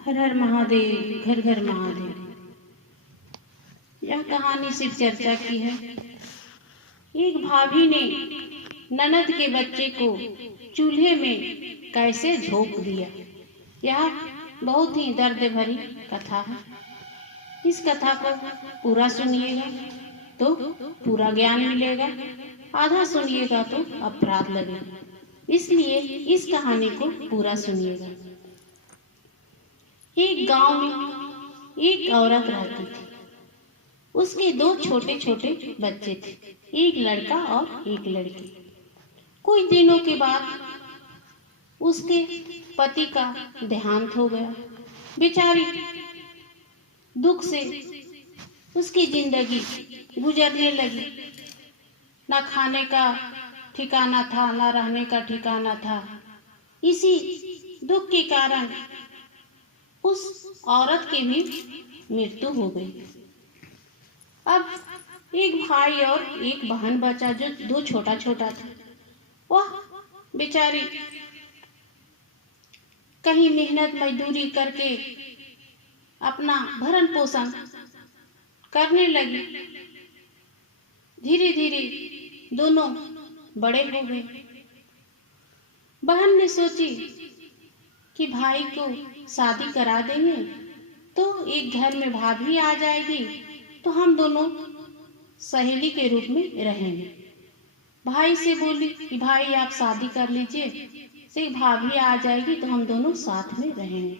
हर हर महादेव, घर घर महादेव। यह कहानी सिर्फ चर्चा की है। एक भाभी ने ननद के बच्चे को चूल्हे में कैसे झोंक दिया। यह बहुत ही दर्द भरी कथा है। इस कथा को पूरा सुनिएगा तो पूरा ज्ञान मिलेगा, आधा सुनिएगा तो अपराध लगेगा। इसलिए इस कहानी को पूरा सुनिएगा। एक गांव में एक औरत रहती थी। उसके दो छोटे छोटे बच्चे थे, एक लड़का और एक लड़की। कुछ दिनों के बाद उसके पति का देहांत हो गया। बेचारी दुख से उसकी जिंदगी गुजरने लगी। ना खाने का ठिकाना था, ना रहने का ठिकाना था। इसी दुख के कारण उस औरत की भी मृत्यु हो गई। अब एक भाई और एक बहन बचा जो दो छोटा छोटा था। वह बेचारी कहीं मेहनत मजदूरी करके अपना भरण पोषण करने लगी। धीरे धीरे दोनों बड़े हो गए। बहन ने सोची कि भाई को शादी करा देंगे तो एक घर में भाभी आ जाएगी, तो हम दोनों सहेली के रूप में रहेंगे। भाई से बोली कि भाई आप शादी कर लीजिए, से भाभी आ जाएगी तो हम दोनों साथ में रहेंगे।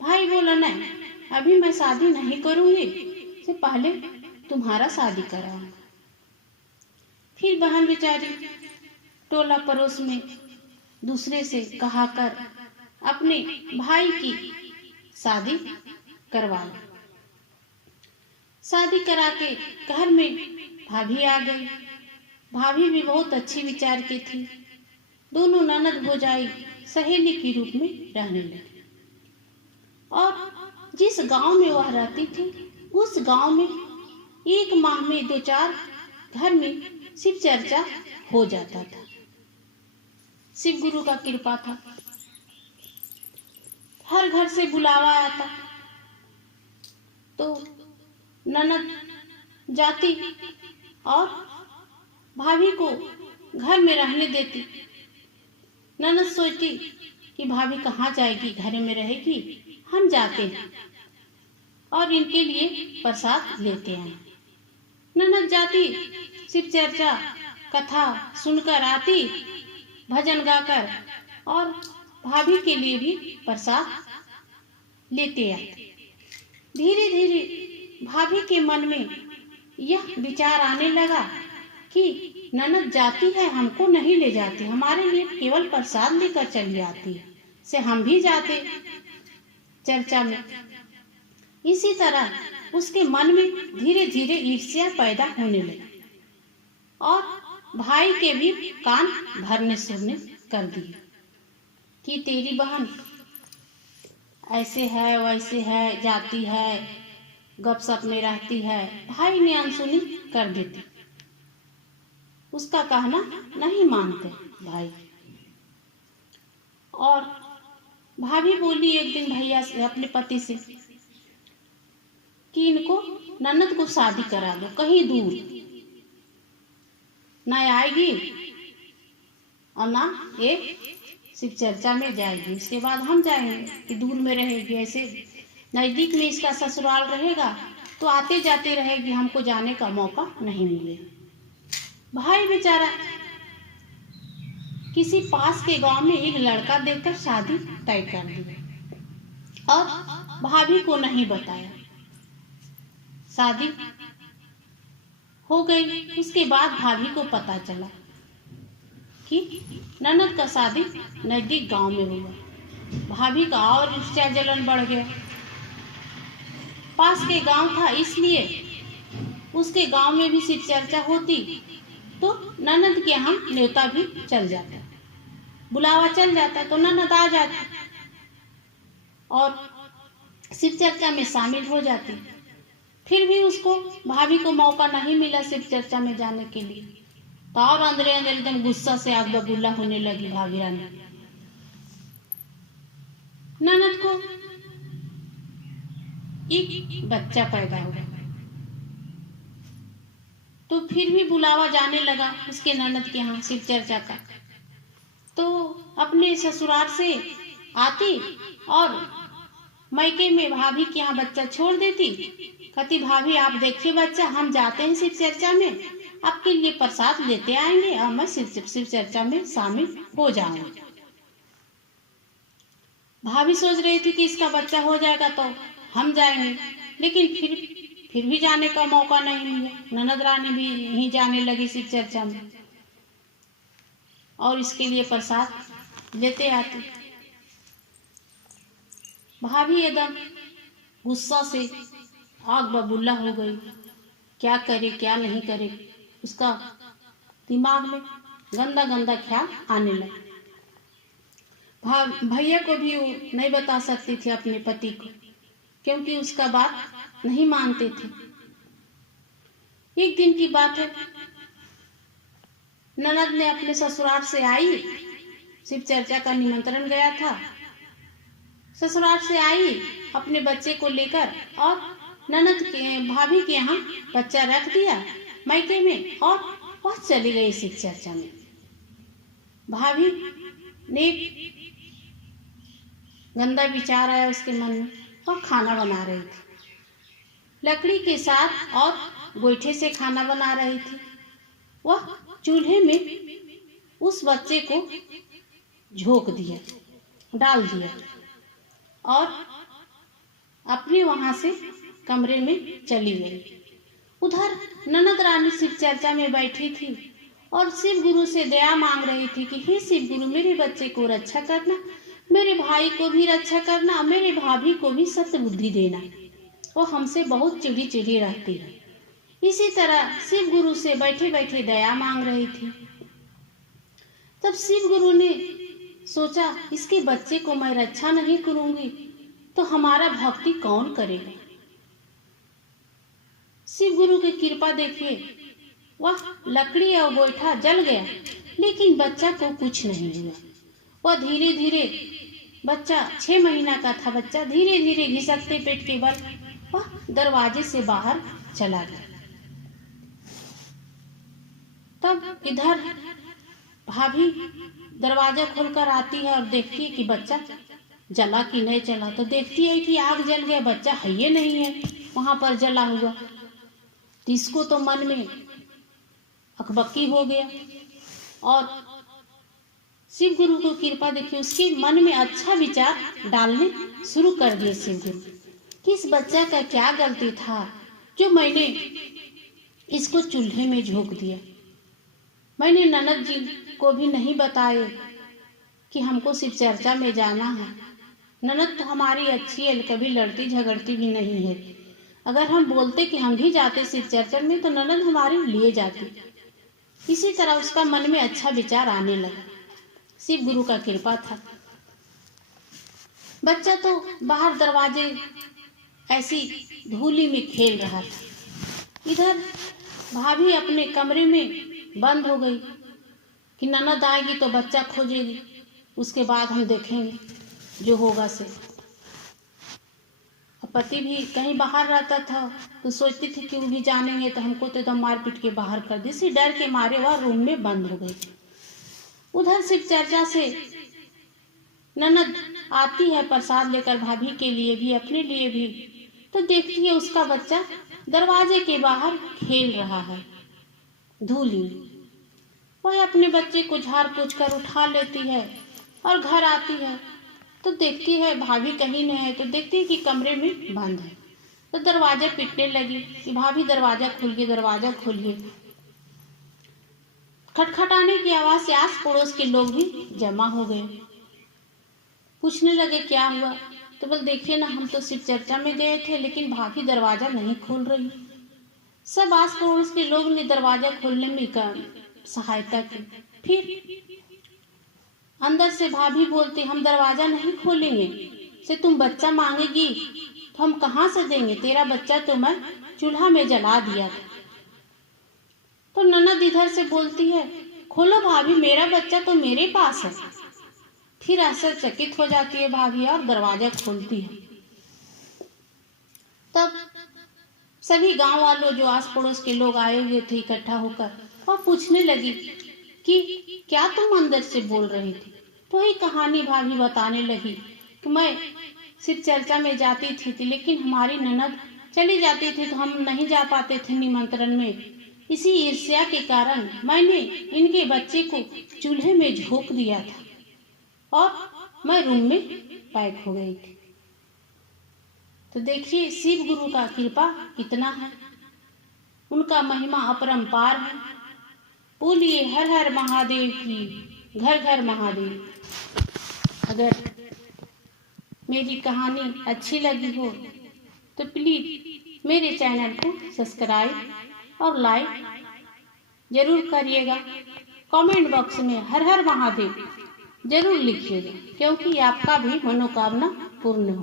भाई बोला नहीं, अभी मैं शादी नहीं करूंगी, से पहले तुम्हारा शादी कराऊंगा। फिर बहन बेचारी टोला पड़ोस में दूसरे से कहा कर अपने भाई की शादी करवा ली। शादी करा के घर में भाभी आ गई। भाभी भी बहुत अच्छी विचार की थी। दोनों ननद भौजाई सहेली के रूप में रहने लगी। और जिस गांव में वह रहती थी, उस गांव में एक माह में 2-4 घर में शिव चर्चा हो जाता था। शिव गुरु का कृपा था। हर घर से बुलावा आता तो ननद जाती और भाभी को घर में रहने देती। ननद सोचती कि भाभी कहाँ जाएगी, घर में रहेगी, हम जाते हैं और इनके लिए प्रसाद लेते हैं। ननद जाती, शिव चर्चा कथा सुनकर आती, भजन गाकर, और भाभी के लिए भी प्रसाद लेते आते। धीरे धीरे भाभी के मन में यह विचार आने लगा कि ननद जाती है, हमको नहीं ले जाती, हमारे लिए केवल प्रसाद लेकर चली आती है, से हम भी जाते चर्चा में। इसी तरह उसके मन में धीरे धीरे ईर्ष्या पैदा होने लगी और भाई के भी कान भरने सुनने कर दिए कि तेरी बहन ऐसे है, वैसे है, जाती है, गपशप में रहती है। भाई ने अनसुनी कर देती, उसका कहना नहीं मानते भाई। और भाभी बोली एक दिन भैया से, अपने पति से, कि इनको ननद को शादी करा दो, कहीं दूर न आएगी और ना ये शिव चर्चा में जाएगी। इसके बाद हम जाएंगे कि दूर में रहेगी, ऐसे नजदीक में इसका ससुराल रहेगा तो आते जाते रहेगी, हमको जाने का मौका नहीं मिलेगा। भाई बेचारा किसी पास के गांव में एक लड़का देखकर शादी तय कर दी और भाभी को नहीं बताया। शादी हो गई। उसके बाद भाभी को पता चला कि ननद का शादी नजदीक गांव में हुआ। भाभी का और ईर्ष्या जलन बढ़ गया। पास के गांव था, इसलिए उसके गांव में भी शिव चर्चा होती तो ननद के यहाँ न्योता भी चल जाता, बुलावा चल जाता, तो ननद आ जाती और शिव चर्चा में शामिल हो जाती। फिर भी उसको, भाभी को मौका नहीं मिला शिव चर्चा में जाने के लिए, तो और अंदर अंदर एकदम गुस्सा से आग बबूला होने लगी भाभी रानी। ननद को एक बच्चा पैदा हुआ। तो फिर भी बुलावा जाने लगा उसके ननद के यहाँ शिव चर्चा का। तो अपने ससुराल से आती और मायके में भाभी के यहाँ बच्चा छोड़ देती। कहती भाभी आप देखिए बच्चा, हम जाते हैं शिव चर्चा में, आपके लिए प्रसाद लेते आएंगे और मैं शिव चर्चा में शामिल हो जाऊंगी। भाभी सोच रही थी कि इसका बच्चा हो जाएगा तो हम जाएंगे, लेकिन फिर भी जाने का मौका नहीं मिला। ननद रानी भी यहीं जाने लगी शिव चर्चा में और इसके लिए प्रसाद लेते आती। भाभी एकदम गुस्सा से आग बबूला हो गई, क्या करे क्या नहीं करे। उसका दिमाग में गंदा गंदा ख्याल आने लगा। भैया को भी वो नहीं बता सकती थी अपने पति को, क्योंकि उसका बात नहीं मानते थे। एक दिन की बात है, ननद ने अपने ससुराल से आई, शिव चर्चा का निमंत्रण गया था। ससुराल से आई अपने बच्चे को लेकर और ननद के भाभी के यहाँ बच्चा रख दिया मायके में और वह चली गई शिव चर्चा में। भाभी ने गंदा विचार आया उसके मन में और खाना बना रही थी। लकड़ी के साथ और गोईठे से खाना बना रही थी। वह चूल्हे में उस बच्चे को झोंक दिया, डाल दिया और अपने वहां से कमरे में चली गई। उधर ननद रानी शिव चर्चा में बैठी थी और शिव गुरु से दया मांग रही थी कि हे शिव गुरु, मेरे बच्चे को रक्षा करना, मेरे भाई को भी रक्षा करना, मेरे भाभी को भी सत्य बुद्धि देना, वो हमसे बहुत चिड़ी चिड़ी रहती है। इसी तरह शिव गुरु से बैठे बैठे दया मांग रही थी। तब शिव गुरु ने सोचा इसके बच्चे को मैं रक्षा नहीं करूंगी तो हमारा भक्ति कौन करेगा। शिव गुरु की कृपा देखिए, वह लकड़ी और गोईठा जल गया लेकिन बच्चा को कुछ नहीं हुआ। वह धीरे धीरे, बच्चा 6 महीना का था, बच्चा धीरे धीरे घिसकते पेट के बल वह दरवाजे से बाहर चला गया। तब इधर भाभी दरवाजा खोलकर आती है और देखती है कि बच्चा जला कि नहीं जला। तो देखती है कि आग जल गया, बच्चा है ही नहीं है वहां पर जला हुआ। तो इसको तो मन में अकबकी हो गया और शिव गुरु को कृपा देखिए, उसके मन में अच्छा विचार डालने शुरू कर दिए शिव गुरु कि इस बच्चा का क्या गलती था जो मैंने इसको चूल्हे में झोंक दिया। मैंने ननद जी को भी नहीं बताए कि हमको शिव चर्चा में जाना है। ननद तो हमारी अच्छी है, कभी लड़ती झगड़ती भी नहीं है। अगर हम बोलते कि हम भी जाते शिव चर्चा में तो ननद हमारे लिए जाती। इसी तरह उसका मन में अच्छा विचार आने लगा। शिव गुरु का कृपा था। बच्चा तो बाहर दरवाजे ऐसी धूली में खेल रहा था। इधर भाभी अपने कमरे में बंद हो गई कि ननद आएगी तो बच्चा खोजेगी, उसके बाद हम देखेंगे जो होगा से। पति भी कहीं बाहर रहता था तो सोचती थी कि वो भी जानेंगे तो हमको तो एकदम मार पीट के बाहर कर दे। इसी डर के मारे वह रूम में बंद हो गई। उधर शिव चर्चा से ननद आती है प्रसाद लेकर, भाभी के लिए भी अपने लिए भी। तो देखती है उसका बच्चा दरवाजे के बाहर खेल रहा है धूली में। वह अपने बच्चे को झाड़ पोंछ कर उठा लेती है और घर आती है तो देखती है भाभी कहीं नहीं है। तो देखती है कि कमरे में बंद है। तो दरवाजा पीटने लगी कि भाभी दरवाजा खोलिए, दरवाजा खोलिए। खटखटाने की आवाज से आस पड़ोस के लोग भी जमा हो गए। पूछने लगे क्या हुआ। तो बोल देखिए ना, हम तो शिव चर्चा में गए थे लेकिन भाभी दरवाजा नहीं खोल रही। सब आस पड़ोस के लोग ने दरवाजा खोलने में सहायता की। फिर अंदर से भाभी बोलते हम दरवाजा नहीं खोलेंगे, से तुम बच्चा मांगेगी तो हम कहाँ से देंगे, तेरा बच्चा तो मैं चूल्हा में जला दिया था। तो ननद इधर से बोलती है खोलो भाभी, मेरा बच्चा तो मेरे पास है। फिर आश्चर्यचकित हो जाती है भाभी और दरवाजा खोलती है। तब सभी गांव वालों, जो आस पड़ोस के लोग आए हुए थे इकट्ठा होकर, वह पूछने लगी कि क्या तुम अंदर से बोल रही थी? तो ही कहानी भाभी बताने लगी कि मैं सिर्फ चर्चा में जाती थी, लेकिन हमारी ननद चली जाती थी तो हम नहीं जा पाते थे निमंत्रण में। इसी ईर्ष्या के कारण मैंने इनके बच्चे को चूल्हे में झोंक दिया था और मैं रूम में पैक हो गई थी। तो देखिए शिव गुरु का कृपा कितना है, उनका महिमा अपरंपार है। बोलिए हर हर महादेव की, घर घर महादेव। अगर मेरी कहानी अच्छी लगी हो तो प्लीज मेरे चैनल को सब्सक्राइब और लाइक जरूर करिएगा। कमेंट बॉक्स में हर हर महादेव जरूर लिखिएगा, क्योंकि आपका भी मनोकामना पूर्ण हो।